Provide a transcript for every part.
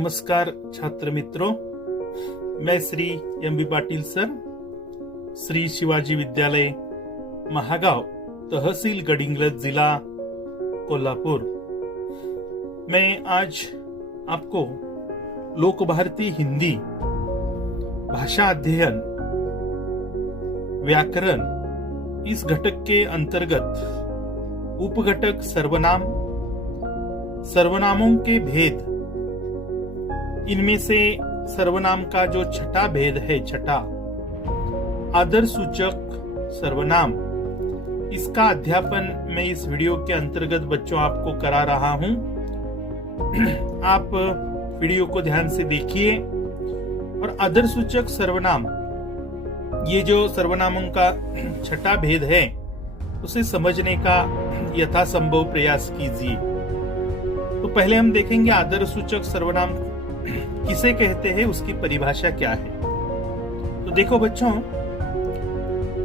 नमस्कार छात्र मित्रों, मैं श्री एम.बी. पाटिल सर, श्री शिवाजी विद्यालय महागाव, तहसील गडिंग्लज, जिला कोल्हापुर। मैं आज आपको लोक भारती हिंदी भाषा अध्ययन व्याकरण इस घटक के अंतर्गत उपघटक सर्वनाम, सर्वनामों के भेद, इनमें से सर्वनाम का जो छठा भेद है, छठा आदर सूचक सर्वनाम, इसका अध्यापन मैं इस वीडियो के अंतर्गत बच्चों आपको करा रहा हूं। आप वीडियो को ध्यान से देखिए। और आदर सूचक सर्वनाम, ये जो सर्वनामों का छठा भेद है, उसे समझने का यथासंभव प्रयास कीजिए। तो पहले हम देखेंगे आदर सूचक सर्वनाम किसे कहते हैं, उसकी परिभाषा क्या है। तो देखो बच्चों,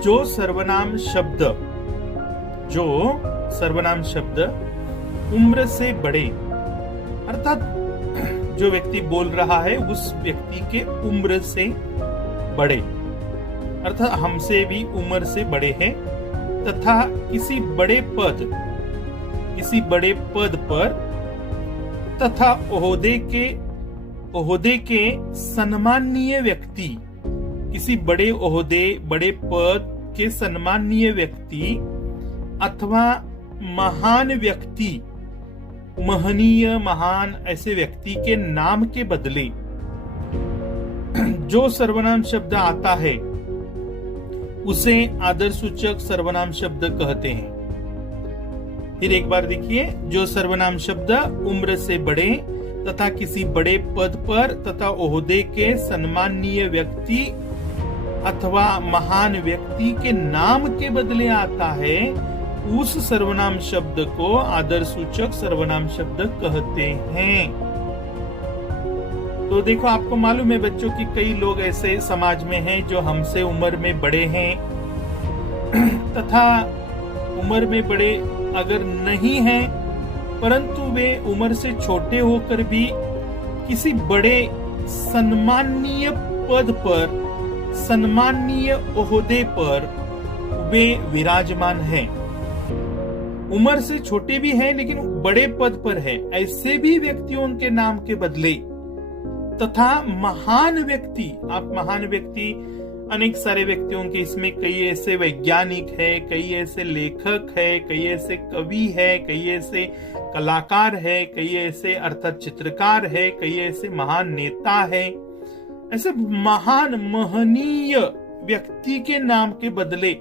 जो सर्वनाम शब्द उम्र से बड़े, अर्थात जो व्यक्ति बोल रहा है उस व्यक्ति के उम्र से बड़े, अर्थात हमसे भी उम्र से बड़े हैं, तथा किसी बड़े पद पर तथा ओहदे के सम्माननीय व्यक्ति, किसी बड़े ओहदे, बड़े पद के सम्माननीय व्यक्ति अथवा महान व्यक्ति, महनीय, महान ऐसे व्यक्ति के नाम के बदले जो सर्वनाम शब्द आता है उसे आदर सूचक सर्वनाम शब्द कहते हैं। फिर एक बार देखिए, जो सर्वनाम शब्द उम्र से बड़े तथा किसी बड़े पद पर तथा ओहदे के सम्माननीय व्यक्ति अथवा महान व्यक्ति के नाम के बदले आता है, उस सर्वनाम शब्द को आदर सूचक सर्वनाम शब्द कहते हैं। तो देखो, आपको मालूम है बच्चों कि कई लोग ऐसे समाज में हैं जो हमसे उम्र में बड़े हैं, तथा उम्र में बड़े अगर नहीं हैं, परंतु वे उम्र से छोटे होकर भी किसी बड़े सम्माननीय पद पर, सम्माननीय ओहदे पर वे विराजमान हैं। उम्र से छोटे भी हैं लेकिन बड़े पद पर है, ऐसे भी व्यक्तियों के नाम के बदले, तथा महान व्यक्ति, आप महान व्यक्ति अनेक सारे व्यक्तियों के, इसमें कई ऐसे वैज्ञानिक है, कई ऐसे लेखक है, कई ऐसे कवि है, कई ऐसे कलाकार है, कई ऐसे अर्थात चित्रकार है, कई ऐसे महान नेता है, ऐसे महान महनीय व्यक्ति के नाम के बदले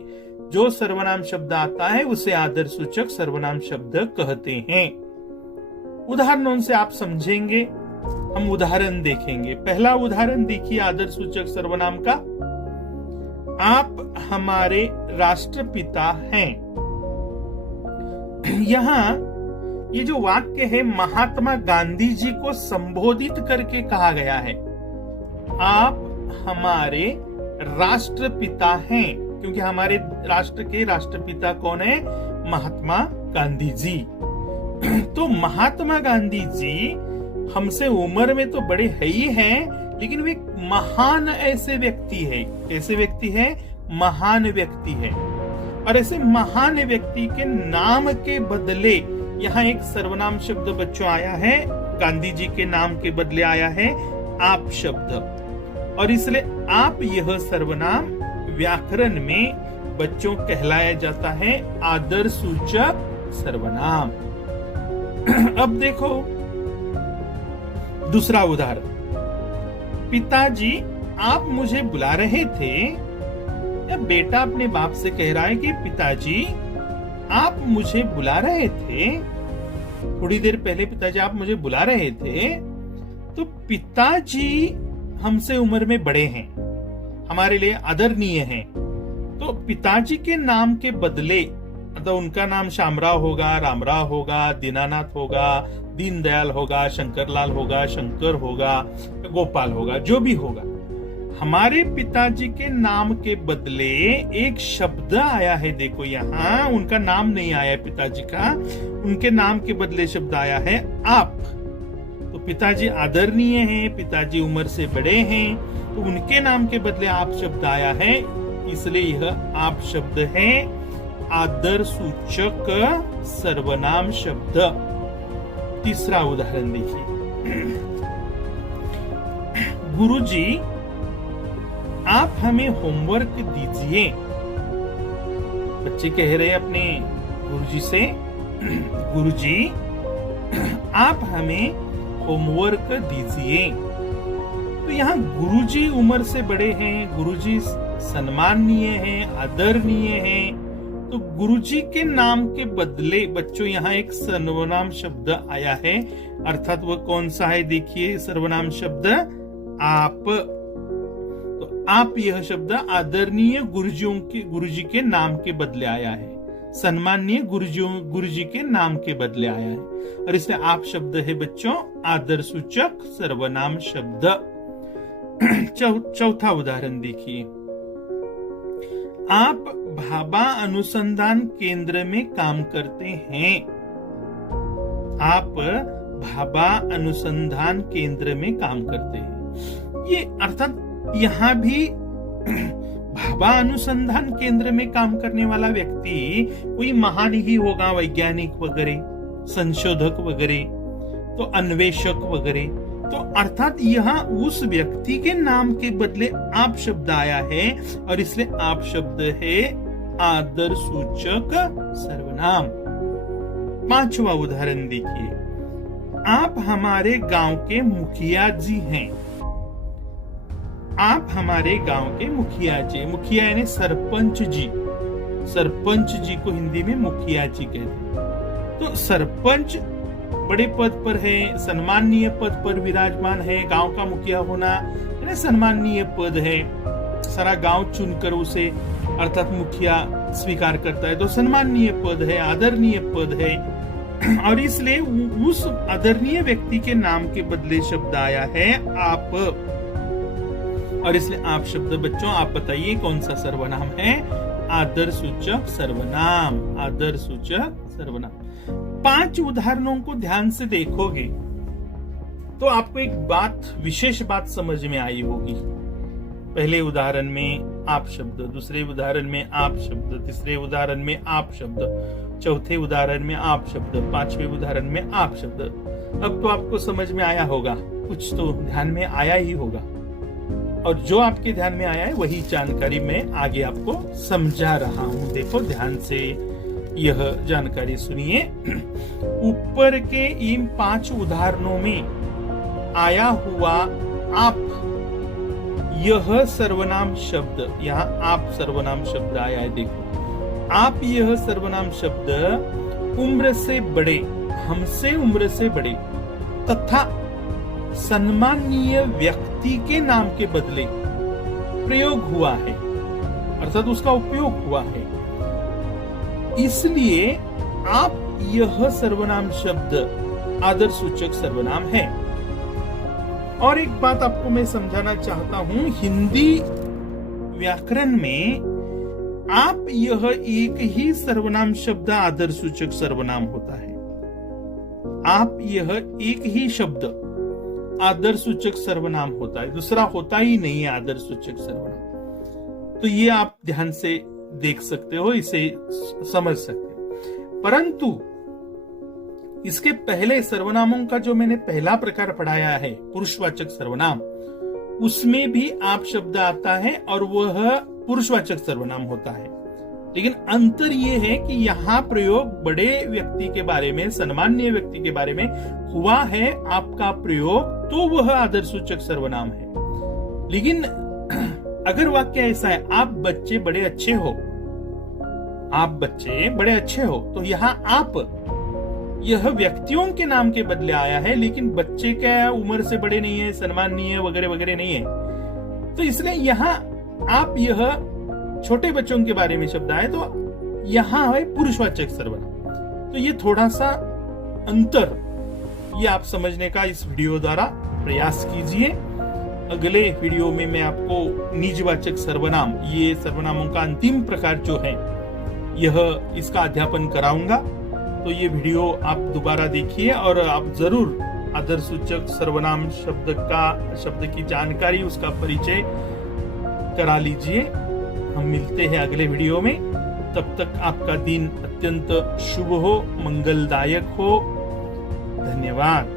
जो सर्वनाम शब्द आता है उसे आदर सूचक सर्वनाम शब्द कहते हैं। उदाहरणों से आप समझेंगे, हम उदाहरण देखेंगे। पहला उदाहरण देखिए आदर सूचक सर्वनाम का, आप हमारे राष्ट्रपिता हैं। यहाँ ये जो वाक्य है महात्मा गांधी जी को संबोधित करके कहा गया है, आप हमारे राष्ट्रपिता हैं, क्योंकि हमारे राष्ट्र के राष्ट्रपिता कौन है? महात्मा गांधी जी। तो महात्मा गांधी जी हमसे उम्र में तो बड़े है ही हैं, लेकिन वे महान ऐसे व्यक्ति है। कैसे व्यक्ति है? महान व्यक्ति है। और ऐसे महान व्यक्ति के नाम के बदले यहाँ एक सर्वनाम शब्द बच्चों आया है, गांधी जी के नाम के बदले आया है आप शब्द। और इसलिए आप यह सर्वनाम व्याकरण में बच्चों कहलाया जाता है आदर सूचक सर्वनाम। अब देखो दूसरा उदाहरण, पिताजी आप मुझे बुला रहे थे। या बेटा अपने बाप से कह रहा है कि पिताजी आप मुझे बुला रहे थे, थोड़ी देर पहले पिताजी आप मुझे बुला रहे थे। तो पिताजी हमसे उम्र में बड़े हैं, हमारे लिए आदरणीय हैं। तो पिताजी के नाम के बदले, मतलब उनका नाम श्यामराव होगा, रामराव होगा, दीनानाथ होगा, दीनदयाल होगा, शंकरलाल होगा, शंकर होगा, गोपाल होगा, जो भी होगा, हमारे पिताजी के नाम के बदले एक शब्द आया है। देखो यहाँ उनका नाम नहीं आया है पिताजी का, उनके नाम के बदले शब्द आया है आप। तो पिताजी आदरणीय हैं, पिताजी उम्र से बड़े हैं, तो उनके नाम के बदले आप शब्द आया है, इसलिए यह आप शब्द है आदर सूचक सर्वनाम शब्द। तीसरा उदाहरण देखिए, गुरुजी आप हमें होमवर्क दीजिए। बच्चे कह रहे अपने गुरुजी से, गुरुजी आप हमें होमवर्क दीजिए। तो यहाँ गुरुजी उम्र से बड़े हैं, गुरुजी सम्माननीय हैं, आदरणीय हैं, तो गुरुजी के नाम के बदले बच्चों यहाँ एक सर्वनाम शब्द आया है, अर्थात वह कौन सा है? देखिए सर्वनाम शब्द आप। तो आप यह शब्द आदरणीय गुरुजी के नाम के बदले आया है, सम्माननीय गुरुजी के नाम के बदले आया है, और इसमें आप शब्द है बच्चों आदर सूचक सर्वनाम शब्द। चौथा उदाहरण देखिए, आप भाभा अनुसंधान केंद्र में काम करते हैं। आप भाभा अनुसंधान केंद्र में काम करते हैं, ये अर्थात यहाँ भी भाभा अनुसंधान केंद्र में काम करने वाला व्यक्ति कोई महान ही होगा, वैज्ञानिक वगैरह, संशोधक वगैरह, तो अन्वेषक वगैरह। तो अर्थात यहाँ उस व्यक्ति के नाम के बदले आप शब्द आया है, और इसलिए आप शब्द है आदर सूचक सर्वनाम। पांचवा उदाहरण देखिए, आप हमारे गांव के मुखिया जी हैं। आप हमारे गांव के मुखिया जी, मुखिया यानी सरपंच जी, सरपंच जी को हिंदी में मुखिया जी कहते हैं। तो सरपंच बड़े पद पर है, सम्माननीय पद पर विराजमान है, गांव का मुखिया होना सम्माननीय पद है, सारा गांव चुनकर उसे अर्थात मुखिया स्वीकार करता है, तो सम्माननीय पद है, आदरणीय पद है, और इसलिए उस आदरणीय व्यक्ति के नाम के बदले शब्द आया है आप, और इसलिए आप शब्द बच्चों आप बताइए कौन सा सर्वनाम है? आदर सूचक सर्वनाम, आदर सूचक सर्वनाम। 5 उदाहरणों को ध्यान से देखोगे तो आपको एक बात, विशेष बात समझ में आई होगी। पहले उदाहरण में आप शब्द, दूसरे उदाहरण में आप शब्द, तीसरे उदाहरण में आप शब्द, चौथे उदाहरण में आप शब्द, 5वें उदाहरण में आप शब्द। अब तो आपको समझ में आया होगा, कुछ तो ध्यान में आया ही होगा, और जो आपके ध्यान में आया है वही जानकारी मैं आगे आपको समझा रहा हूं। देखो ध्यान से यह जानकारी सुनिए। ऊपर के इन 5 उदाहरणों में आया हुआ आप, यह सर्वनाम शब्द, यहाँ आप सर्वनाम शब्द आया है, देखो आप यह सर्वनाम शब्द उम्र से बड़े, हमसे उम्र से बड़े तथा सम्माननीय व्यक्ति के नाम के बदले प्रयोग हुआ है, अर्थात उसका उपयोग हुआ है, इसलिए आप यह सर्वनाम शब्द आदर सूचक सर्वनाम है। और एक बात आपको मैं समझाना चाहता हूं, हिंदी व्याकरण में आप यह एक ही सर्वनाम शब्द आदर सूचक सर्वनाम होता है। आप यह एक ही शब्द आदर सूचक सर्वनाम होता है, दूसरा होता ही नहीं है आदर सूचक सर्वनाम। तो ये आप ध्यान से देख सकते हो, इसे समझ सकते हो। परंतु इसके पहले सर्वनामों का जो मैंने पहला प्रकार पढ़ाया है पुरुषवाचक सर्वनाम, उसमें भी आप शब्द आता है और वह पुरुषवाचक सर्वनाम होता है, लेकिन अंतर यह है कि यहाँ प्रयोग बड़े व्यक्ति के बारे में, सम्माननीय व्यक्ति के बारे में हुआ है आपका प्रयोग, तो वह आदर सूचक सर्वनाम है। लेकिन अगर वाक्य ऐसा है, आप बच्चे बड़े अच्छे हो, आप बच्चे बड़े अच्छे हो, तो यहाँ आप यह व्यक्तियों के नाम के बदले आया है, लेकिन बच्चे क्या उम्र से बड़े नहीं है, सम्माननीय वगैरह वगैरह नहीं है, तो इसलिए यहाँ आप यह छोटे बच्चों के बारे में शब्द आए, तो यहाँ है पुरुषवाचक सर्वनाम। तो ये थोड़ा सा अंतर, ये आप समझने का इस वीडियो द्वारा प्रयास कीजिए। अगले वीडियो में मैं आपको निजवाचक सर्वनाम, ये सर्वनामों का अंतिम प्रकार जो है, यह इसका अध्यापन कराऊंगा। तो ये वीडियो आप दोबारा देखिए और आप जरूर आदर सूचक सर्वनाम शब्द की जानकारी, उसका परिचय करा लीजिए। हम मिलते हैं अगले वीडियो में। तब तक आपका दिन अत्यंत शुभ हो, मंगलदायक हो। धन्यवाद।